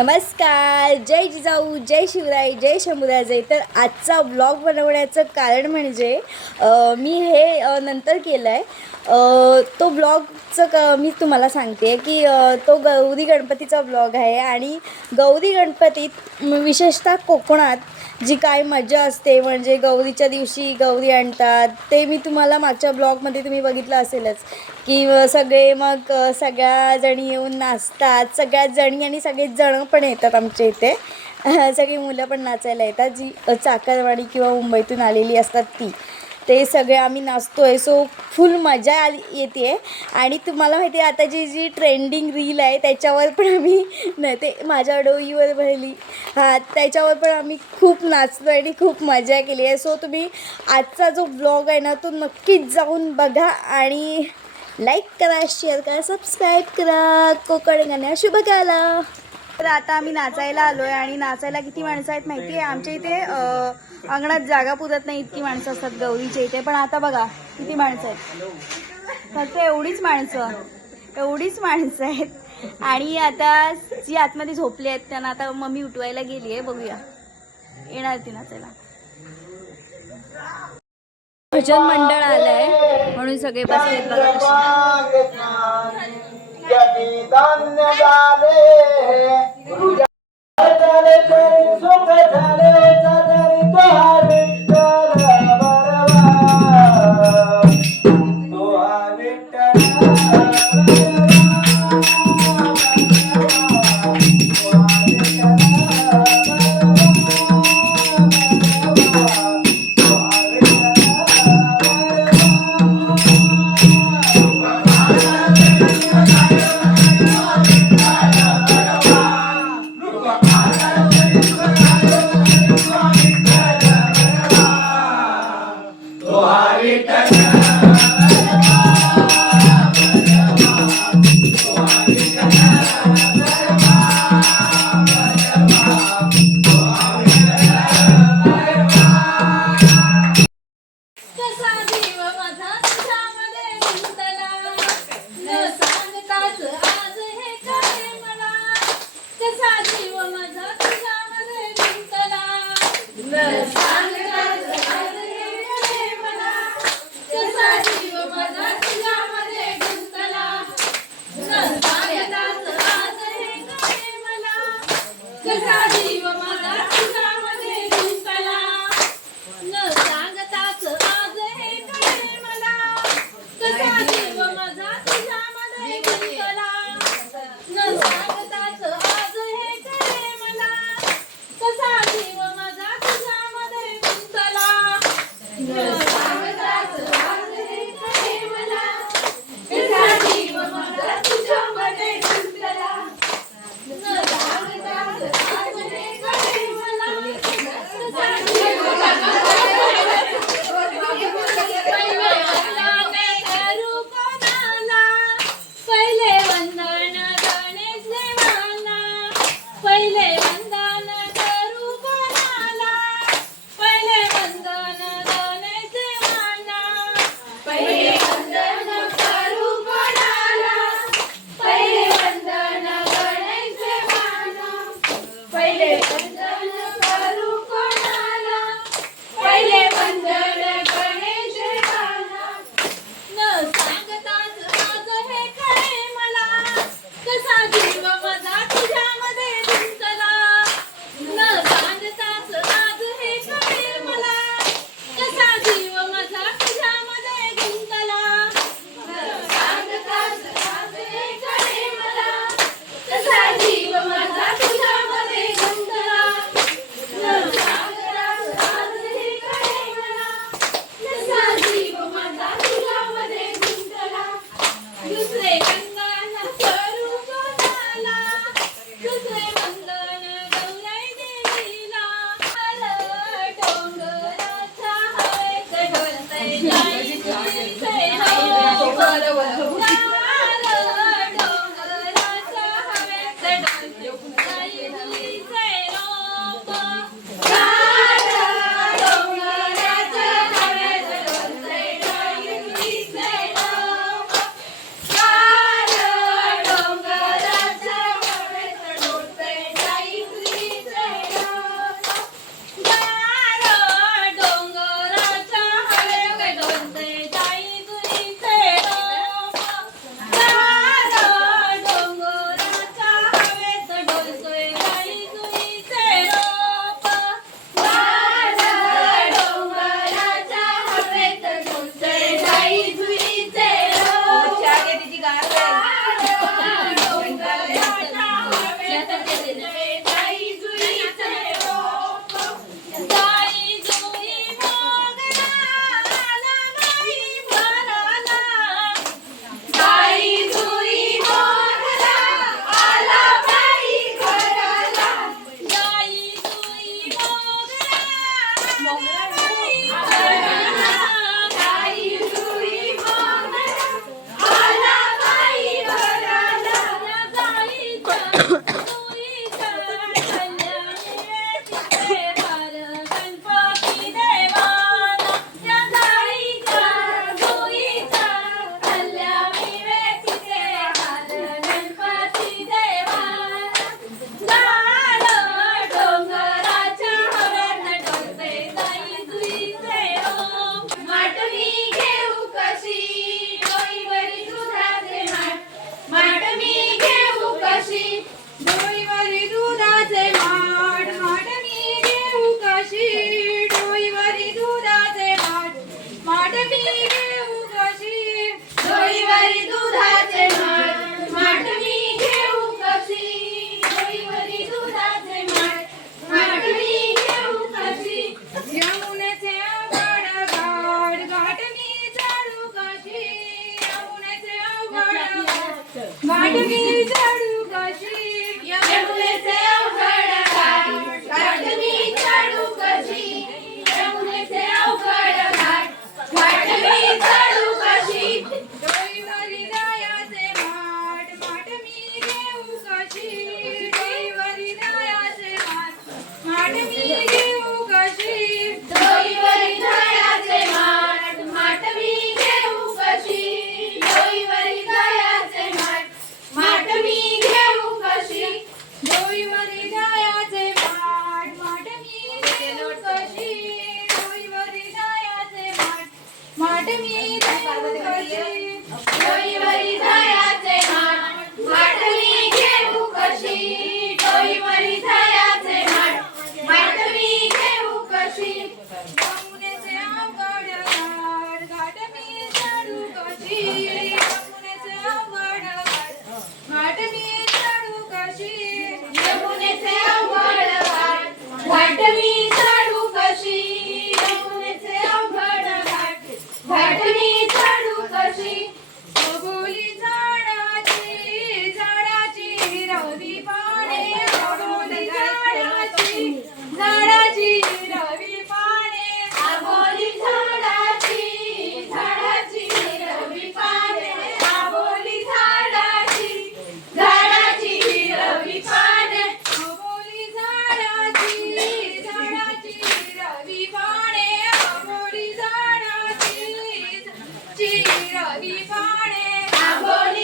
नमस्कार जय जिजाऊ जय शिवराय जय शंभुराजे. तर आजचा ब्लॉग बनवण्याचं कारण म्हणजे मी हे नंतर केलं आहे तो ब्लॉगचं क मी तुम्हाला सांगते की तो गौरी गणपतीचा ब्लॉग आहे आणि गौरी गणपतीत विशेषतः कोकणात जी काय मजा असते म्हणजे गौरीच्या दिवशी गौरी आणतात ते मी तुम्हाला मागच्या ब्लॉगमध्ये तुम्ही बघितलं असेलच. की सगळे मग सगळ्याजणी सगळ्या जणी येऊन नाचतात. सगळ्यात जणी आणि सगळेच पण येतात आमच्या इथे. सगळी मुलं पण नाचायला येतात. जी चाकरवाडी किंवा मुंबईतून आलेली असतात ती. ते सगळे आम्ही नाचतो आहे सो फुल मजा आली येते आणि तुम्हाला माहिती आहे आता जी जी ट्रेंडिंग रील आहे त्याच्यावर पण आम्ही नाही ते माझ्या डोईवर भरली हां त्याच्यावर पण आम्ही खूप नाचलो आणि खूप मजा केली आहे. सो तुम्ही आजचा जो ब्लॉग आहे ना तो नक्कीच जाऊन बघा आणि लाईक करा शेअर करा सबस्क्राईब करा. कोकण गाण्या शुभ काला तर आता आम्ही नाचायला आलो आहे आणि नाचायला किती माणसं आहेत माहिती आहे आमच्या इथे अंगणात जागा पुरत नाही इतकी माणसं असतात गौरीच्या इथे. पण आता बघा किती माणसं आहेत. फक्त एवढीच माणसं. एवढीच माणसं आहेत. आणि आता जी आतमध्ये झोपली आहेत त्यांना आता मम्मी उठवायला गेली आहे बघूया. येणार ती नाचायला. भजन मंडळ आलंय म्हणून सगळे बसलेत बघा Yeah. अभिमाने